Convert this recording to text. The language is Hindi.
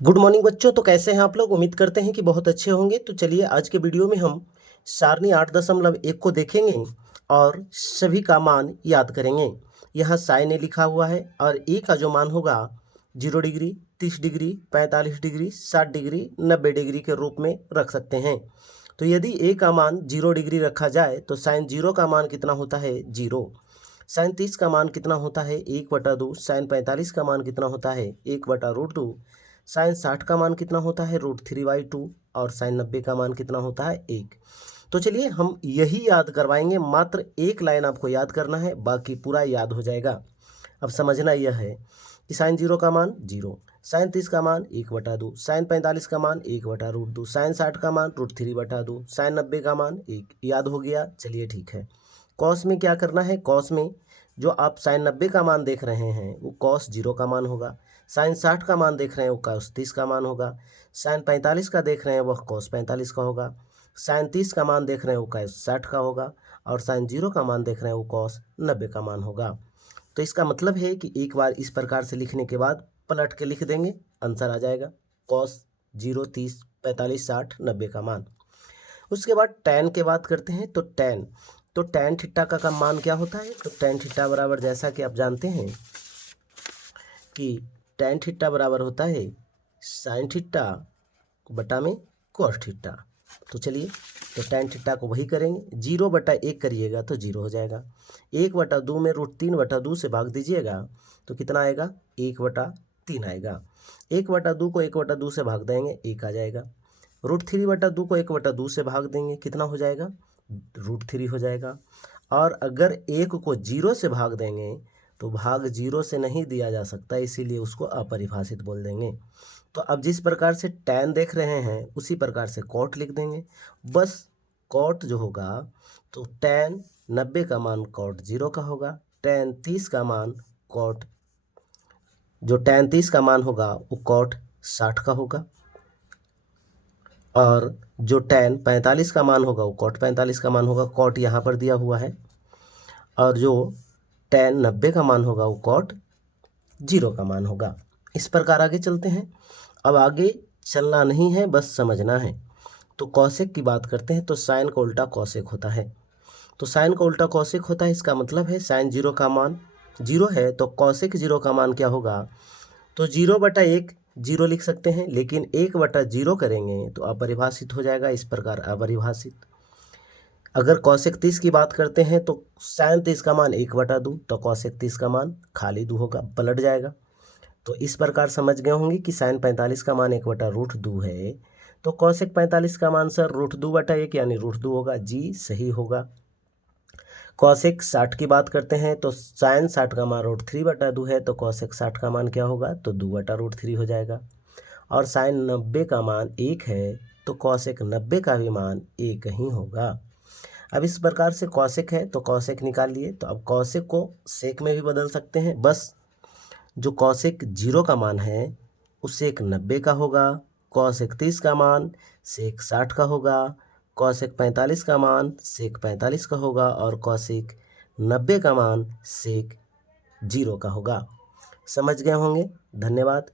गुड मॉर्निंग बच्चों। तो कैसे हैं आप लोग? उम्मीद करते हैं कि बहुत अच्छे होंगे। तो चलिए आज के वीडियो में हम सारणी 8.1 को देखेंगे और सभी का मान याद करेंगे। यहाँ साइन ए लिखा हुआ है और ए का जो मान होगा 0 degree, 30 degree, 45 degree, 60 degree, 90 degree के रूप में रख सकते हैं। तो यदि ए का मान 0 डिग्री रखा जाए तो साइन 0 का मान कितना होता है? 0। साइन 30 का मान कितना होता है? 1/2। साइन 45 का मान कितना होता है? 1/√2। साइन 60 का मान कितना होता है? √3/2। और साइन 90 का मान कितना होता है? 1। तो चलिए हम यही याद करवाएंगे। मात्र एक लाइन आपको याद करना है, बाकी पूरा याद हो जाएगा। अब समझना यह है कि साइन 0 का मान 0, साइन 30 का मान 1/2, साइन 45 का मान 1/√2, साइन 60 का मान √3/2, साइन 90 का मान 1। याद हो गया? चलिए ठीक है। कॉस में क्या करना है? कॉस में जो आप साइन 90 का मान देख रहे हैं वो कॉस 0 का मान होगा। साइन 60 का मान देख रहे हैं वो कॉस 30 का मान होगा। साइन 45 का देख रहे हैं वह कॉस 45 का होगा। साइन 30 का मान देख रहे हैं वो कॉस 60 का होगा। और साइन 0 का मान देख रहे हैं वो कॉस 90 का मान होगा। तो इसका मतलब है कि एक बार इस प्रकार से लिखने के बाद पलट के लिख देंगे, आंसर आ जाएगा कॉस 0, 30, 45, 60, 90 का मान। उसके बाद टैन की बात करते हैं। तो टैन थीटा का मान क्या होता है? तो टैन थीटा बराबर, जैसा कि आप जानते हैं कि टैन थीटा बराबर होता है साइन थीटा बटा में कॉस थीटा। तो चलिए, तो टैन थीटा को वही करेंगे। 0/1 करिएगा तो 0 हो जाएगा। 1/2 में √3/2 से भाग दीजिएगा तो कितना आएगा? 1/3 आएगा। 1/2 को 1/2 से भाग देंगे, 1 आ जाएगा। √3/2 को 1/2 से भाग देंगे, कितना हो जाएगा? √3 हो जाएगा। और अगर 1 को 0 से भाग देंगे तो भाग 0 से नहीं दिया जा सकता, इसीलिए उसको अपरिभाषित बोल देंगे। तो अब जिस प्रकार से टैन देख रहे हैं उसी प्रकार से कॉट लिख देंगे। बस कॉट जो होगा तो टैन 90 का मान कॉट 0 का होगा। टैन 30 का मान कॉट, जो टैन 30 का मान होगा वो कॉट 60 का होगा। और जो टैन 45 का मान होगा वो कॉट 45 का मान होगा। कॉट यहाँ पर दिया हुआ है। और जो टैन 90 का मान होगा वो कॉट 0 का मान होगा। इस प्रकार आगे चलते हैं। अब आगे चलना नहीं है, बस समझना है। तो कॉसेक की बात करते हैं। तो साइन का उल्टा कॉसेक होता है। तो साइन का उल्टा कॉसेक होता है, इसका मतलब है साइन 0 का मान 0 है तो कॉसेक 0 का मान क्या होगा? तो 0/1 0 लिख सकते हैं, लेकिन 1/0 करेंगे तो अपरिभाषित हो जाएगा। इस प्रकार अपरिभाषित। अगर कॉसेक 30 की बात करते हैं तो साइन 30 का मान 1/2, तो कॉसेक 30 का मान खाली 2 होगा, पलट जाएगा। तो इस प्रकार समझ गए होंगे कि साइन 45 का मान 1/√2 है तो कॉसेक 45 का मान सर √2/1 यानी √2 होगा। जी सही होगा। कॉसेक 60 की बात करते हैं तो साइन 60 का मान √3/2 है तो कॉसेक 60 का मान क्या होगा? तो 2/√3 हो जाएगा। और साइन 90 का मान 1 है तो कॉसेक 90 का भी मान 1 ही होगा। अब इस प्रकार से कॉसेक है तो कॉसेक निकाल लिए। तो अब कॉसेक को सेक में भी बदल सकते हैं। बस जो कॉसेक 0 का मान है उससे एक 90 का होगा, कॉसेक 30 का मान सेक 60 का होगा, कॉसेक 45 का मान सेक 45 का होगा और कॉसेक 90 का मान सेक 0 का होगा। समझ गए होंगे। धन्यवाद।